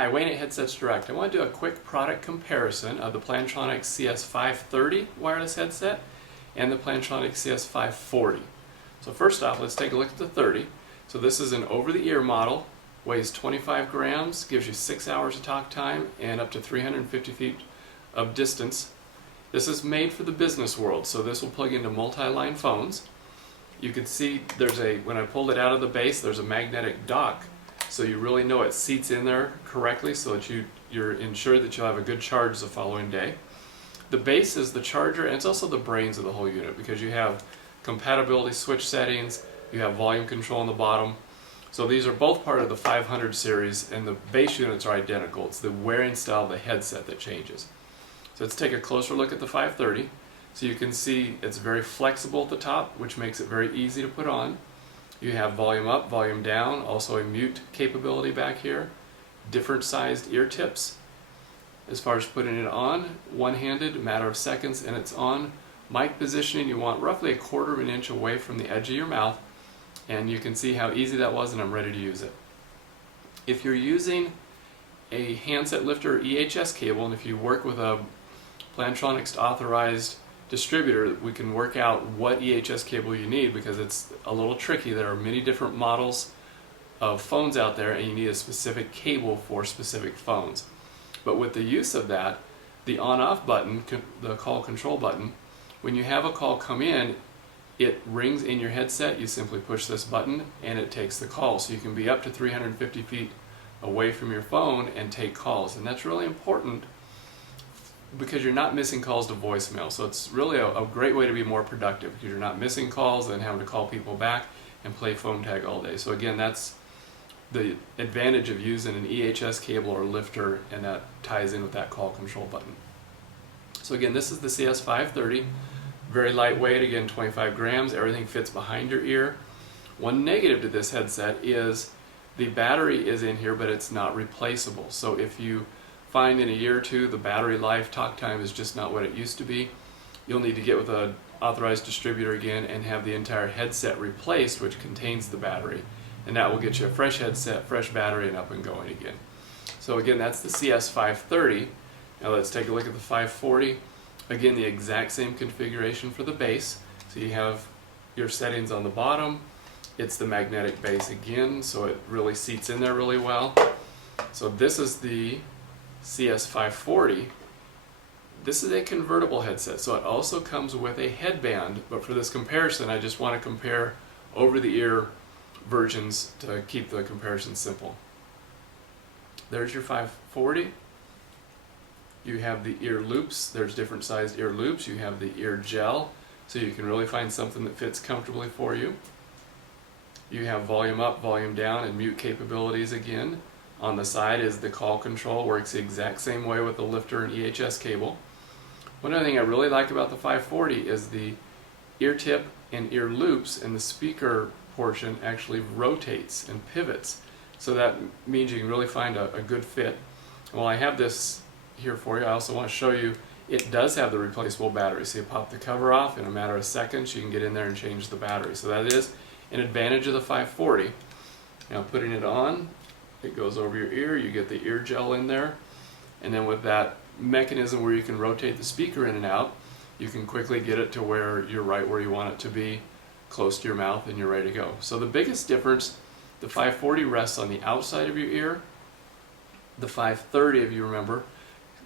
Hi, Wayne at Headsets Direct. I want to do a quick product comparison of the Plantronics CS530 wireless headset and the Plantronics CS540. So first off, let's take a look at the 30. So this is an over-the-ear model, weighs 25 grams, gives you 6 hours of talk time and up to 350 feet of distance. This is made for the business world, so this will plug into multi-line phones. You can see when I pulled it out of the base, there's a magnetic dock. So you really know it seats in there correctly so that you're ensured that you'll have a good charge the following day. The base is the charger, and it's also the brains of the whole unit because you have compatibility switch settings, you have volume control on the bottom. So these are both part of the 500 series, and the base units are identical. It's the wearing style of the headset that changes. So let's take a closer look at the 530. So you can see it's very flexible at the top, which makes it very easy to put on. You have volume up, volume down, also a mute capability back here, different sized ear tips. As far as putting it on, one-handed, a matter of seconds, and it's on. Mic positioning, you want roughly 1/4 of an inch away from the edge of your mouth, and you can see how easy that was, and I'm ready to use it. If you're using a handset lifter or EHS cable, and if you work with a Plantronics authorized distributor, we can work out what EHS cable you need because it's a little tricky. There are many different models of phones out there and you need a specific cable for specific phones. But with the use of that, the on-off button, the call control button, when you have a call come in, it rings in your headset, you simply push this button and it takes the call. So you can be up to 350 feet away from your phone and take calls, and that's really important because you're not missing calls to voicemail. So it's really a great way to be more productive because you're not missing calls and having to call people back and play phone tag all day. So again, that's the advantage of using an EHS cable or lifter, and that ties in with that call control button. So again, this is the CS530, very lightweight, again 25 grams, everything fits behind your ear. One negative to this headset is the battery is in here, but it's not replaceable. So if you find in a year or two the battery life, talk time is just not what it used to be, you'll need to get with an authorized distributor again and have the entire headset replaced, which contains the battery, and that will get you a fresh headset, fresh battery, and up and going again. So again, that's the CS530. Now let's take a look at the 540. Again, the exact same configuration for the base. So you have your settings on the bottom. It's the magnetic base again, so it really seats in there really well. So this is the CS540. This is a convertible headset, so it also comes with a headband, but for this comparison I just want to compare over-the-ear versions to keep the comparison simple. There's your 540. You have the ear loops. There's different sized ear loops. You have the ear gel, so you can really find something that fits comfortably for you. You have volume up, volume down, and mute capabilities again. On the side is the call control, works the exact same way with the lifter and EHS cable. One other thing I really like about the 540 is the ear tip and ear loops, and the speaker portion actually rotates and pivots. So that means you can really find a good fit. While I have this here for you, I also want to show you it does have the replaceable battery. So you pop the cover off, in a matter of seconds you can get in there and change the battery. So that is an advantage of the 540. Now putting it on, it goes over your ear, you get the ear gel in there, and then with that mechanism where you can rotate the speaker in and out, you can quickly get it to where you're right where you want it to be, close to your mouth, and you're ready to go. So the biggest difference, the 540 rests on the outside of your ear. The 530, if you remember,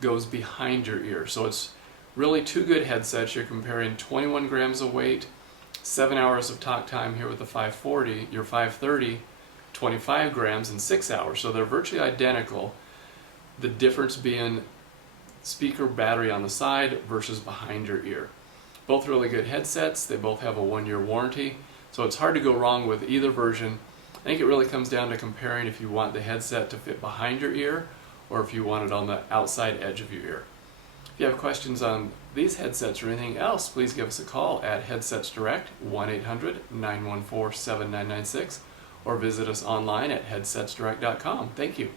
goes behind your ear. So it's really two good headsets. You're comparing 21 grams of weight, 7 hours of talk time here with the 540, your 530, 25 grams and 6 hours. So they're virtually identical. The difference being speaker battery on the side versus behind your ear. Both really good headsets. They both have a 1-year warranty. So it's hard to go wrong with either version. I think it really comes down to comparing if you want the headset to fit behind your ear or if you want it on the outside edge of your ear. If you have questions on these headsets or anything else, please give us a call at Headsets Direct, 1-800-914-7996, or visit us online at headsetsdirect.com. Thank you.